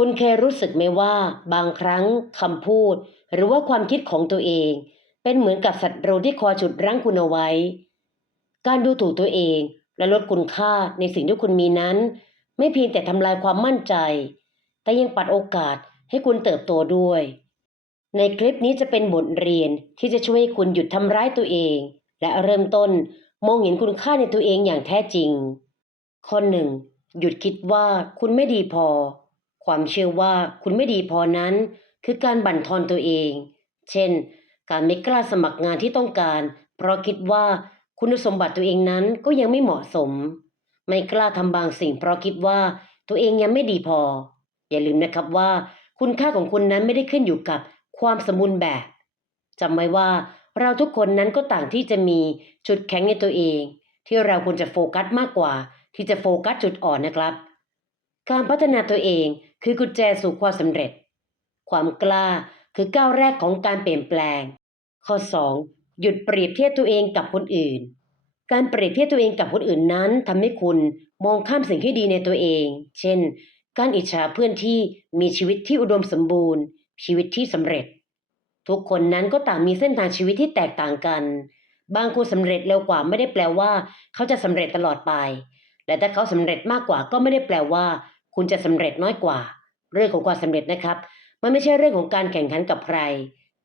คุณเคยรู้สึกไหมว่าบางครั้งคำพูด หรือว่าความคิดของตัวเอง เป็นเหมือนกับศัตว์รูที่คอยฉุดรั้งคุณเอาไว้ การดูถูกตัวเองและลดคุณค่าในสิ่งที่คุณมีนั้น ไม่เพียงแต่ทำลายความมั่นใจ แต่ยังปัดโอกาสให้คุณเติบโตด้วย ในคลิปนี้จะเป็นบทเรียนที่จะช่วยให้คุณหยุดทำร้ายตัวเอง และเริ่มต้นมองเห็นคุณค่าในตัวเองอย่างแท้จริง ข้อหนึ่งหยุดคิดว่าคุณไม่ดีพอ ความเชื่อว่าคุณไม่ดีพอนั้น คือการบั่นทอนตัวเอง เช่น การไม่กล้าสมัครงานที่ต้องการ เพราะคิดว่าคุณสมบัติตัวเองนั้นก็ยังไม่เหมาะสม ไม่กล้าทำบางสิ่ง เพราะคิดว่าตัวเองยังไม่ดีพอ อย่าลืมนะครับว่า คุณค่าของคุณนั้นไม่ได้ขึ้นอยู่กับความสมบูรณ์แบบจำไว้ว่าเราทุกคนนั้นก็ต่างที่จะมีจุดแข็งในตัวเอง ที่เราควรจะโฟกัสมากกว่า ที่จะโฟกัสจุดอ่อนนะครับ การพัฒนาตัวเอง คือกุญแจสู่ความสำเร็จ ความกล้าคือก้าวแรกของการเปลี่ยนแปลง ข้อ 2. หยุดเปรียบเทียบตัวเองกับคนอื่น การเปรียบเทียบตัวเองกับคนอื่นนั้นทำให้คุณมองข้ามสิ่งที่ดีในตัวเอง เช่น การอิจฉาเพื่อนที่มีชีวิตที่อุดมสมบูรณ์ ชีวิตที่สำเร็จ ทุกคนนั้นก็ต่างมีเส้นทางชีวิตที่แตกต่างกัน บางคนสำเร็จเร็วกว่าไม่ได้แปลว่า เขาจะสำเร็จตลอดไป และถ้าเขาสำเร็จมากกว่าก็ไม่ได้แปลว่า คุณจะสำเร็จน้อยกว่า เรื่องของความสำเร็จนะครับ มันไม่ใช่เรื่องของการแข่งขันกับใคร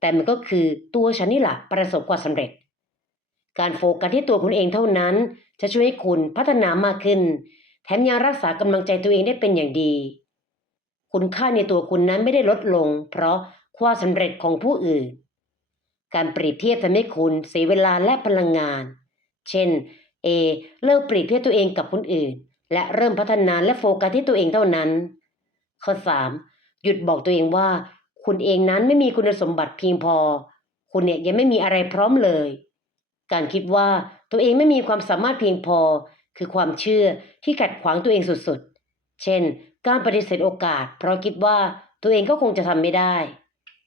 แต่มันก็คือตัวฉันนี่แหละประสบความสำเร็จ การโฟกัสที่ตัวคุณเองเท่านั้น จะช่วยให้คุณพัฒนามากขึ้น แถมยังรักษากำลังใจตัวเองได้เป็นอย่างดี คุณค่าในตัวคุณนั้นไม่ได้ลดลง เพราะความสำเร็จของผู้อื่น การเปรียบเทียบทำให้คุณเสียเวลาและพลังงาน เช่น A เลิกเปรียบเทียบตัวเองกับคนอื่น และเริ่มพัฒนาและโฟกัสที่ตัวเองเท่านั้น ข้อ 3. หยุดบอกตัวเองว่า คุณเองนั้นไม่มีคุณสมบัติเพียงพอ คุณเนี่ยยังไม่มีอะไรพร้อมเลย การคิดว่าตัวเองไม่มีความสามารถเพียงพอ คือความเชื่อที่ขัดขวางตัวเองสุดๆ เช่น การปฏิเสธโอกาส เพราะคิดว่าตัวเองก็คงจะทำไม่ได้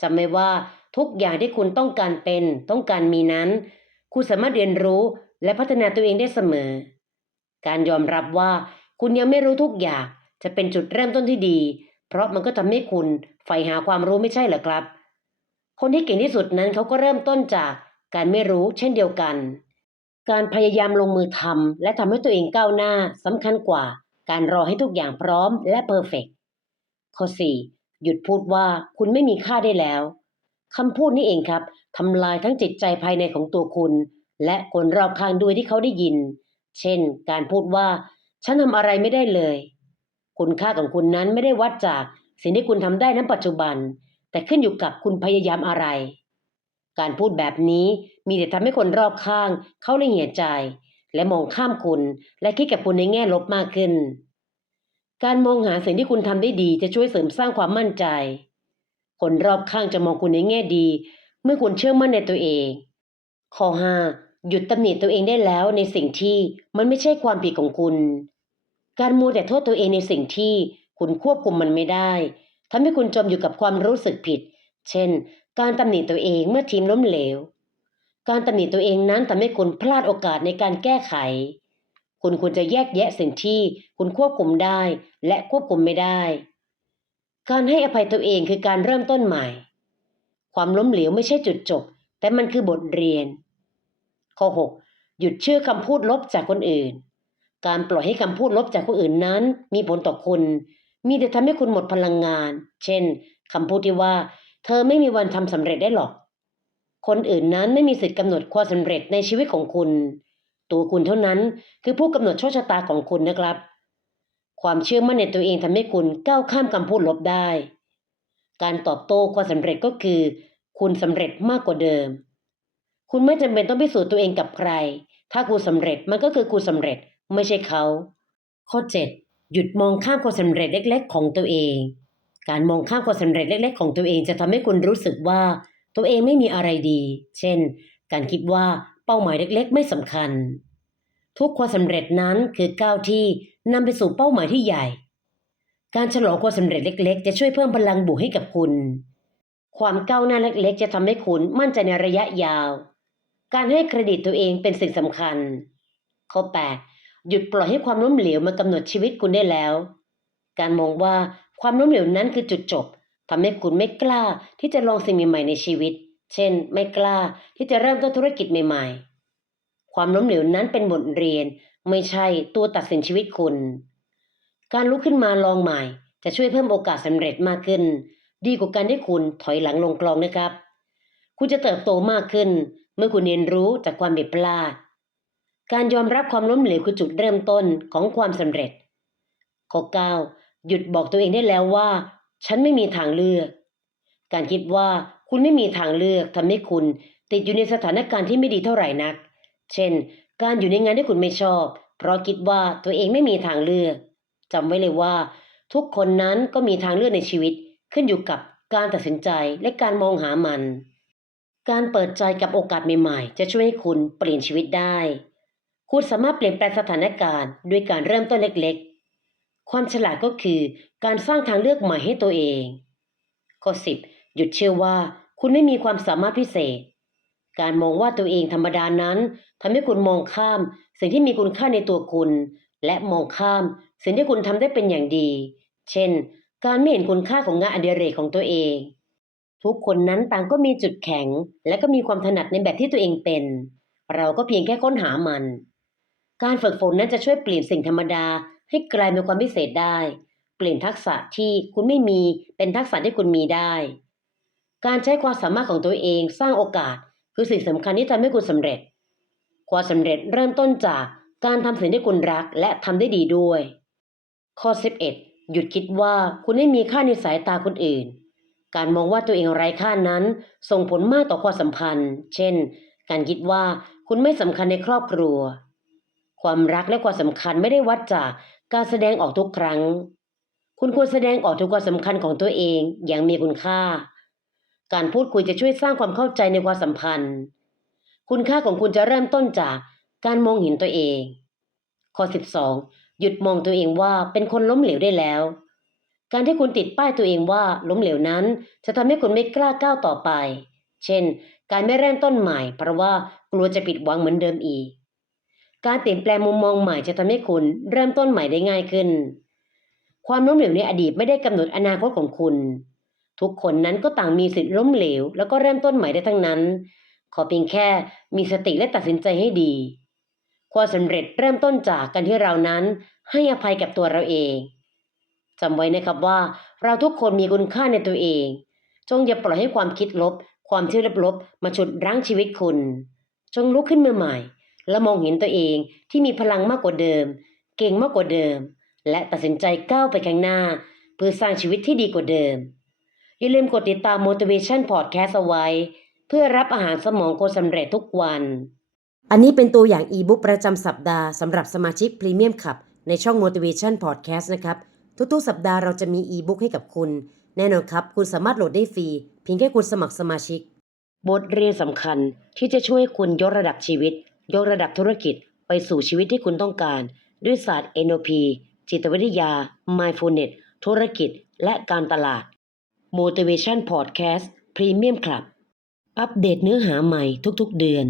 จำไว้ว่าทุกอย่างที่คุณต้องการเป็น ต้องการมีนั้น คุณสามารถเรียนรู้และพัฒนาตัวเองได้เสมอ การยอมรับว่าคุณยังไม่รู้ทุกอย่างจะเป็นจุดเริ่มต้นที่ดี เพราะมันก็ทำให้คุณใฝ่หาความรู้ไม่ใช่เหรอครับ คนที่เก่งที่สุดนั้นเขาก็เริ่มต้นจากการไม่รู้เช่นเดียวกัน การพยายามลงมือทำและทำให้ตัวเองก้าวหน้าสำคัญกว่า การรอให้ทุกอย่างพร้อมและเพอร์เฟกข้อ 4. หยุดพูดว่าคุณไม่มีค่าได้แล้วคำพูดนี้เองครับทำลายทั้งจิตใจภายในของตัวคุณ และคนรอบข้างด้วยที่เขาได้ยิน เช่น การพูดว่า ฉันทำอะไรไม่ได้เลย คุณค่าของคุณนั้นไม่ได้วัดจากสิ่งที่คุณทำได้นั้นปัจจุบัน แต่ขึ้นอยู่กับคุณพยายามอะไร การพูดแบบนี้มีแต่ทำให้คนรอบข้าง เขาเลยเหี่ยใจ และมองข้ามคุณ และคิดกับคุณในแง่ลบมากขึ้น การมองหาสิ่งที่คุณทำได้ดีจะช่วยเสริมสร้างความมั่นใจ คนรอบข้างจะมองคุณในแง่ดี เมื่อคุณเชื่อมั่นในตัวเองข้อ 5. หยุดตำหนิตัวเองได้แล้วในสิ่งที่มันไม่ใช่ความผิดของคุณ การมัวแต่โทษตัวเองในสิ่งที่คุณควบคุมมันไม่ได้ทำให้คุณจมอยู่กับความรู้สึกผิด เช่น การตำหนิตัวเองเมื่อทีมล้มเหลว การตำหนิตัวเองนั้นทำให้คุณพลาดโอกาสในการแก้ไข คุณควรจะแยกแยะสิ่งที่คุณควบคุมได้ และควบคุมไม่ได้ การให้อภัยตัวเองคือการเริ่มต้นใหม่ ความล้มเหลวไม่ใช่จุดจบ แต่มันคือบทเรียน ข้อ 6. หยุดเชื่อคำพูดลบจากคนอื่น การปล่อยให้คำพูดลบจากคนอื่นนั้น มีผลต่อคุณ มีแต่ทำให้คุณหมดพลังงาน เช่นคำพูดที่ว่า เธอไม่มีวันทำสำเร็จได้หรอก คนอื่นนั้นไม่มีสิทธิ์กำหนดความสำเร็จในชีวิตของคุณ ตัวคุณเท่านั้นคือผู้กำหนดโชคชะตาของคุณนะครับ ความเชื่อมั่นในตัวเองทำให้คุณก้าวข้ามคำพูดลบได้ การตอบโต้ความสำเร็จก็คือ คุณสำเร็จมากกว่าเดิม คุณไม่จำเป็นต้องพิสูจน์ตัวเองกับใคร ถ้าคุณสำเร็จมันก็คือคุณสำเร็จไม่ใช่เขา ข้อ 7. หยุดมองข้ามความสำเร็จเล็ก ๆ ของตัวเอง การมองข้ามความสำเร็จเล็ก ๆ ของตัวเองจะทำให้คุณรู้สึกว่า ตัวเองไม่มีอะไรดี เช่น การคิดว่าเป้าหมายเล็ก ๆ ไม่สำคัญ ทุกความสำเร็จนั้นคือก้าวที่นำไปสู่เป้าหมายที่ใหญ่ การฉลองความสำเร็จเล็ก ๆ จะช่วยเพิ่มพลังบวกให้กับคุณ ความก้าวหน้าเล็ก ๆ จะทำให้คุณมั่นใจในระยะยาว การให้เครดิตตัวเองเป็นสิ่งสำคัญ ข้อ 8 หยุดปล่อยให้ความล้มเหลวมากำหนดชีวิตคุณได้แล้ว การมองว่าความล้มเหลวนั้นคือจุดจบทำให้คุณไม่กล้าที่จะลองสิ่งใหม่ๆในชีวิต เช่น ไม่กล้าที่จะเริ่มต้นธุรกิจใหม่ๆ ความล้มเหลวนั้นเป็นบทเรียน ไม่ใช่ตัวตัดสินชีวิตคุณ การลุกขึ้นมาลองใหม่ จะช่วยเพิ่มโอกาสสำเร็จมากขึ้น ดีกว่าการที่คุณถอยหลังลงกลองนะครับ คุณจะเติบโตมากขึ้น มื่อคุณเรียนรู้จากความผิดพลาด การยอมรับความล้มเหลวคือจุดเริ่มต้นของความสำเร็จ ข้อ 9 หยุดบอกตัวเองได้แล้วว่า ฉันไม่มีทางเลือก การคิดว่าคุณไม่มีทางเลือกทำให้คุณติดอยู่ในสถานการณ์ที่ไม่ดีเท่าไหร่นัก เช่น การอยู่ในงานที่คุณไม่ชอบ เพราะคิดว่าตัวเองไม่มีทางเลือกจำไว้เลยว่า ทุกคนนั้นก็มีทางเลือกในชีวิต ขึ้นอยู่กับการตัดสินใจและการมองหามัน การเปิดใจกับโอกาสใหม่ๆ จะช่วยให้คุณเปลี่ยนชีวิตได้ คุณสามารถเปลี่ยนแปลงสถานการณ์ด้วยการเริ่มต้นเล็กๆ ความฉลาดก็คือการสร้างทางเลือกใหม่ให้ตัวเอง ข้อ 10 หยุดเชื่อว่าคุณไม่มีความสามารถพิเศษ การมองว่าตัวเองธรรมดานั้นทำให้คุณมองข้าม สิ่งที่มีคุณค่าในตัวคุณ และมองข้าม สิ่งที่คุณทำได้เป็นอย่างดี เช่น การไม่เห็นคุณค่าของงานอดิเรกของตัวเอง ทุกคนนั้นต่างก็มีจุดแข็ง และก็มีความถนัดในแบบที่ตัวเองเป็น เราก็เพียงแค่ค้นหามัน การฝึกฝนนั้นจะช่วยเปลี่ยนสิ่งธรรมดา ให้กลายเป็นความพิเศษได้ เปลี่ยนทักษะที่คุณไม่มีเป็นทักษะที่คุณมีได้ การใช้ความสามารถของตัวเองสร้างโอกาส คือสิ่งสำคัญที่ทำให้คุณสำเร็จ ความสำเร็จเริ่มต้นจากการทำสิ่งที่คุณรักและทำได้ดีด้วย ข้อ 11 หยุดคิดว่าคุณไม่มีค่าในสายตาคนอื่น การมองว่าตัวเองไร้ค่านั้น ส่งผลมากต่อความสัมพันธ์ เช่น การคิดว่าคุณไม่สำคัญในครอบครัว ความรักและความสำคัญไม่ได้วัดจากการแสดงออกทุกครั้ง คุณควรแสดงออกถึงความสำคัญของตัวเองอย่างมีคุณค่า การพูดคุยจะช่วยสร้างความเข้าใจในความสัมพันธ์ คุณค่าของคุณจะเริ่มต้นจากการมองเห็นตัวเองข้อ 12 หยุดมองตัวเองว่าเป็นคนล้มเหลวได้แล้ว การที่คุณติดป้ายตัวเองว่าล้มเหลวนั้น จะทำให้คุณไม่กล้าก้าวต่อไป เช่น การไม่เริ่มต้นใหม่ เพราะว่ากลัวจะผิดหวังเหมือนเดิมอีก การเปลี่ยนแปลงมุมมองใหม่จะทำให้คุณเริ่มต้นใหม่ได้ง่ายขึ้น ความล้มเหลวในอดีตไม่ได้กำหนดอนาคตของคุณ ทุกคนนั้นก็ต่างมีสิทธิ์ล้มเหลว แล้วก็เริ่มต้นใหม่ได้ทั้งนั้น ขอเพียงแค่มีสติและตัดสินใจให้ดี ความสำเร็จเริ่มต้นจากการที่เรานั้นให้อภัยกับตัวเราเอง จำไว้นะครับว่าเราทุกคนมีคุณค่าในตัวเอง จงอย่าปล่อยให้ความคิดลบ ความเชื่อลบๆมาฉุดรั้งชีวิตคุณ จงลุกขึ้นมาใหม่ และมองเห็นตัวเองที่มีพลังมากกว่าเดิม เก่งมากกว่าเดิม และตัดสินใจก้าวไปข้างหน้า เพื่อสร้างชีวิตที่ดีกว่าเดิม อย่าลืมกดติดตาม motivation podcast เอาไว้ เพื่อรับอาหารสมองคนสำเร็จทุกวัน อันนี้เป็นตัวอย่างอีบุ๊กประจำสัปดาห์สำหรับสมาชิกพรีเมียมขับในช่อง motivation podcast นะครับ ทุกๆ สัปดาห์เราจะมีอีบุ๊กให้กับคุณ แน่นอนครับ คุณสามารถโหลดได้ฟรี เพียงแค่คุณสมัครสมาชิก บทเรียนสำคัญที่จะช่วยคุณยกระดับชีวิต ยกระดับธุรกิจ ไปสู่ชีวิตที่คุณต้องการ ด้วยศาสตร์ NLP จิตวิทยา Mindfulness ธุรกิจ และการตลาด Motivation Podcast Premium Club อัปเดตเนื้อหาใหม่ทุกๆ เดือน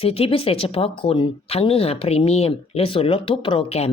สิทธิพิเศษเฉพาะคุณทั้งเนื้อหาพรีเมียม และส่วนลดทุกโปรแกรม